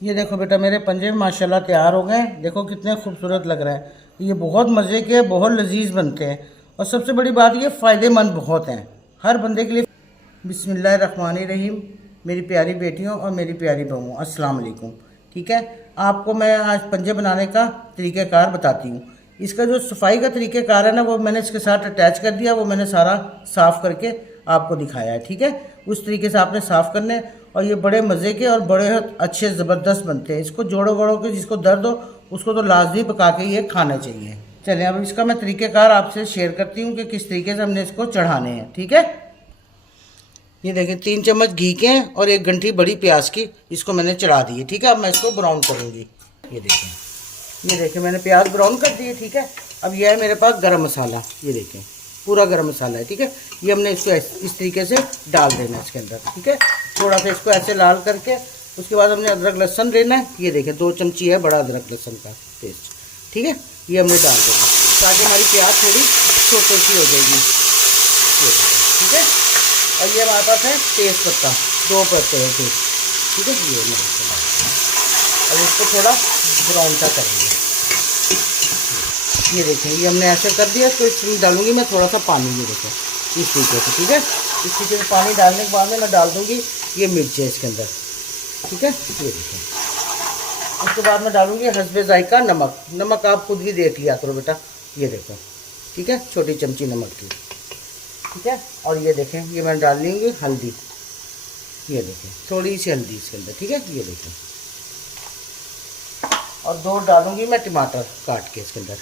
ये देखो बेटा, मेरे पंजे माशाल्लाह तैयार हो गए। देखो कितने खूबसूरत लग रहे हैं। ये बहुत मज़े के, बहुत लजीज बनते हैं और सबसे बड़ी बात ये फ़ायदेमंद बहुत हैं हर बंदे के लिए। बिस्मिल्लाहिर्रहमानिर्रहीम। मेरी प्यारी बेटियों और मेरी प्यारी बहुओं, अस्सलाम वालेकुम। ठीक है, आपको मैं आज पंजे बनाने का तरीक़ाकार बताती हूँ। इसका जो सफाई का तरीक़ाकार है ना, वो मैंने इसके साथ अटैच कर दिया। वो मैंने सारा साफ़ करके आपको दिखाया है। ठीक है, उस तरीके से आपने साफ़ करने हैं और ये बड़े मज़े के और बड़े अच्छे ज़बरदस्त बनते हैं। इसको जोड़ों वोड़ों के जिसको दर्द हो उसको तो लाजमी पका के ये खाना चाहिए। चलें अब इसका मैं तरीक़ेकार आपसे शेयर करती हूँ कि किस तरीके से हमने इसको चढ़ाने हैं। ठीक है, ये देखें 3 चम्मच घी के हैं और 1 घंटी बड़ी प्याज की, इसको मैंने चढ़ा दी है। ठीक है, अब मैं इसको ब्राउन करूँगी। ये देखें मैंने प्याज ब्राउन कर दी है। ठीक है, अब यह है मेरे पास गरम मसाला। ये देखें पूरा गरम मसाला है। ठीक है, ये हमने इसको इस तरीके से डाल देना है इसके अंदर। ठीक है, थोड़ा सा इसको ऐसे लाल करके उसके बाद हमने अदरक लहसुन लेना है। ये देखें 2 चमची है बड़ा अदरक लहसुन का पेस्ट। ठीक है, ये हमने डाल देना ताकि हमारी प्याज थोड़ी छोटी सी हो जाएगी। ये देखें, ठीक है, और ये हमारे पास है तेज़ पत्ता, 2 पत्ते हैं तेज। ठीक है, ये अब इसको थोड़ा ब्राउन सा करेंगे। ये देखें ये हमने ऐसे कर दिया। तो इसमें डालूंगी मैं थोड़ा सा पानी। ये देखें इस तरीके से। ठीक है, इस तरीके से पानी डालने के बाद में मैं डाल दूंगी ये मिर्चें इसके अंदर। ठीक है, ये देखें उसके बाद मैं डालूंगी हस्बे जायका नमक। नमक आप खुद भी देख लिया करो बेटा। ये देखो, ठीक है, छोटी चमची नमक की। ठीक है, और ये देखें ये मैं डाल लूँगी हल्दी। ये देखें थोड़ी सी हल्दी इसके अंदर। ठीक है, ये देखें, और 2 डालूंगी मैं टमाटर काट के इसके अंदर।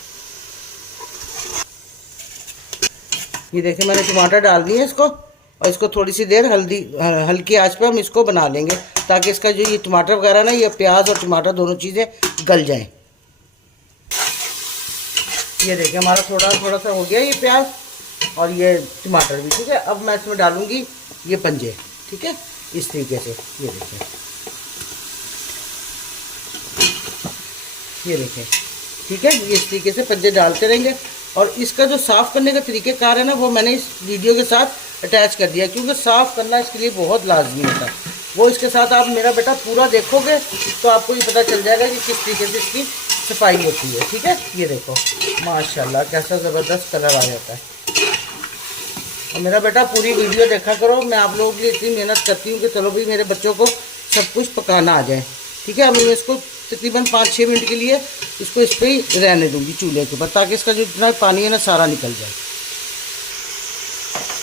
ये देखें मैंने टमाटर डाल दिए इसको, और इसको थोड़ी सी देर हल्की आंच पे हम इसको बना लेंगे ताकि इसका जो ये टमाटर वगैरह ना, ये प्याज और टमाटर दोनों चीज़ें गल जाएं। ये देखें हमारा थोड़ा सा हो गया ये प्याज और ये टमाटर भी। ठीक है, अब मैं इसमें डालूंगी ये पंजे। ठीक है, इस तरीके से। ये देखें, ठीक है, ये इस तरीके से पंजे डालते रहेंगे। और इसका जो साफ़ करने का तरीक़ाकार है ना, वो मैंने इस वीडियो के साथ अटैच कर दिया क्योंकि साफ़ करना इसके लिए बहुत लाजमी होता है। वो इसके साथ आप मेरा बेटा पूरा देखोगे तो आपको ये पता चल जाएगा कि किस तरीके से इसकी सफाई होती है। ठीक है, ये देखो माशाल्लाह कैसा ज़बरदस्त कलर आ जाता है। और मेरा बेटा पूरी वीडियो देखा करो। मैं आप लोगों के लिए इतनी मेहनत करती हूँ कि चलो भाई मेरे बच्चों को सब कुछ पकाना आ जाए। ठीक है, अब मैं इसको तकरीबन 5-6 मिनट के लिए इसको इस पर ही रहने दूँगी चूल्हे के ऊपर ताकि इसका जो इतना पानी है ना सारा निकल जाए।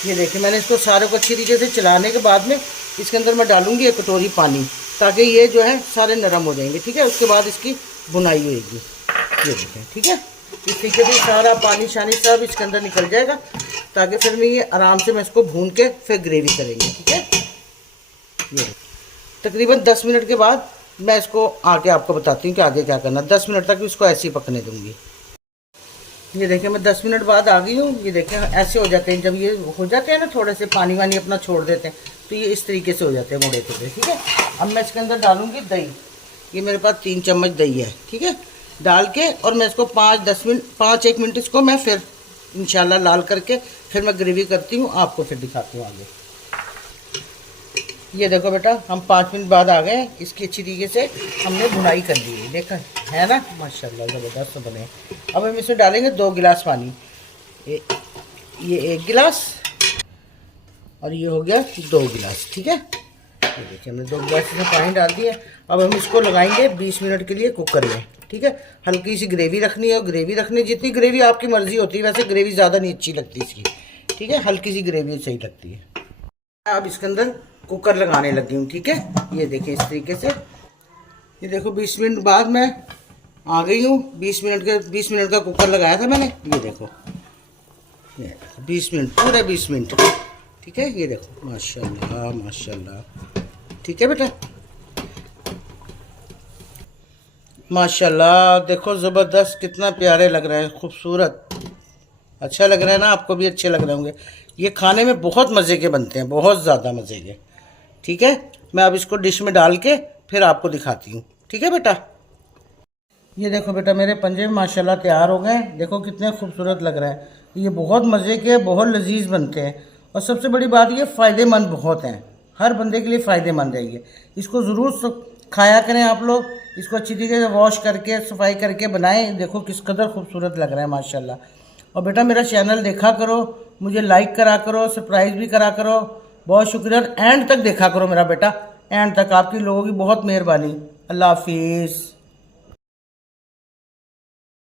ये देखिए मैंने इसको सारे को अच्छी तरीके से चलाने के बाद में इसके अंदर मैं डालूँगी 1 कटोरी पानी ताकि ये जो है सारे नरम हो जाएंगे। ठीक है, उसके बाद इसकी बुनाई होएगी। ये देखें, ठीक है, इस तरीके से सारा पानी शानी सब इसके अंदर निकल जाएगा ताकि फिर मैं ये आराम से मैं इसको भून के फिर ग्रेवी करेंगे। ठीक है, ये तकरीबन 10 मिनट के बाद मैं इसको आके आपको बताती हूँ कि आगे क्या करना। 10 मिनट तक इसको ऐसे ही पकने दूँगी। ये देखें मैं 10 मिनट बाद आ गई हूँ। ये देखें ऐसे हो जाते हैं, जब ये हो जाते हैं ना थोड़े से पानी वानी अपना छोड़ देते हैं तो ये इस तरीके से हो जाते हैं मोड़े टुकड़े। ठीक है, अब मैं इसके अंदर डालूँगी दही। ये मेरे पास 3 चम्मच दही है। ठीक है, डाल के और मैं इसको 5-1 मिनट इसको मैं फिर इंशाल्लाह लाल करके फिर मैं ग्रेवी करती हूँ, आपको फिर दिखाती हूँ आगे। ये देखो बेटा हम 5 मिनट बाद आ गए। इसकी अच्छी तरीके से हमने भुनाई कर दी है, देखा है ना माशाल्लाह ज़बरदस्त बने। अब हम इसमें डालेंगे 2 गिलास पानी। ये 1 गिलास और ये हो गया 2 गिलास। ठीक है, ये देखिए हमने 2 गिलास में पानी डाल दिया। अब हम इसको लगाएंगे 20 मिनट के लिए कुकर में। ठीक है, हल्की सी ग्रेवी रखनी है और ग्रेवी रखनी जितनी ग्रेवी आपकी मर्ज़ी होती है, वैसे ग्रेवी ज़्यादा नहीं अच्छी लगती इसकी। ठीक है, हल्की सी ग्रेवी सही लगती है। अब इसके अंदर कुकर लगाने लगी हूँ। ठीक है, ये देखिए इस तरीके से। ये देखो 20 मिनट बाद मैं आ गई हूँ। 20 मिनट का कुकर लगाया था मैंने। ये देखो 20 मिनट, पूरे 20 मिनट। ठीक है, ये देखो माशाल्लाह माशाल्लाह। ठीक है बेटा, माशाल्लाह देखो ज़बरदस्त कितना प्यारे लग रहे हैं, खूबसूरत। अच्छा लग रहा है ना, आपको भी अच्छे लग रहे होंगे। ये खाने में बहुत मज़े के बनते हैं, बहुत ज़्यादा मज़े के। ठीक है, मैं अब इसको डिश में डाल के फिर आपको दिखाती हूँ। ठीक है बेटा, ये देखो बेटा मेरे पंजे माशाल्लाह तैयार हो गए। देखो कितने खूबसूरत लग रहे हैं। ये बहुत मज़े के, बहुत लजीज बनते हैं और सबसे बड़ी बात ये फ़ायदेमंद बहुत हैं, हर बंदे के लिए फ़ायदेमंद है ये। इसको ज़रूर खाया करें आप लोग। इसको अच्छी तरीके से वॉश करके सफाई करके बनाएं। देखो किस कदर खूबसूरत लग रहा है माशाल्लाह। और बेटा मेरा चैनल देखा करो, मुझे लाइक करा करो, सरप्राइज़ भी करा करो। बहुत शुक्रिया। एंड तक देखा करो मेरा बेटा, एंड तक। आपकी लोगों की बहुत मेहरबानी। अल्लाह हाफिज़।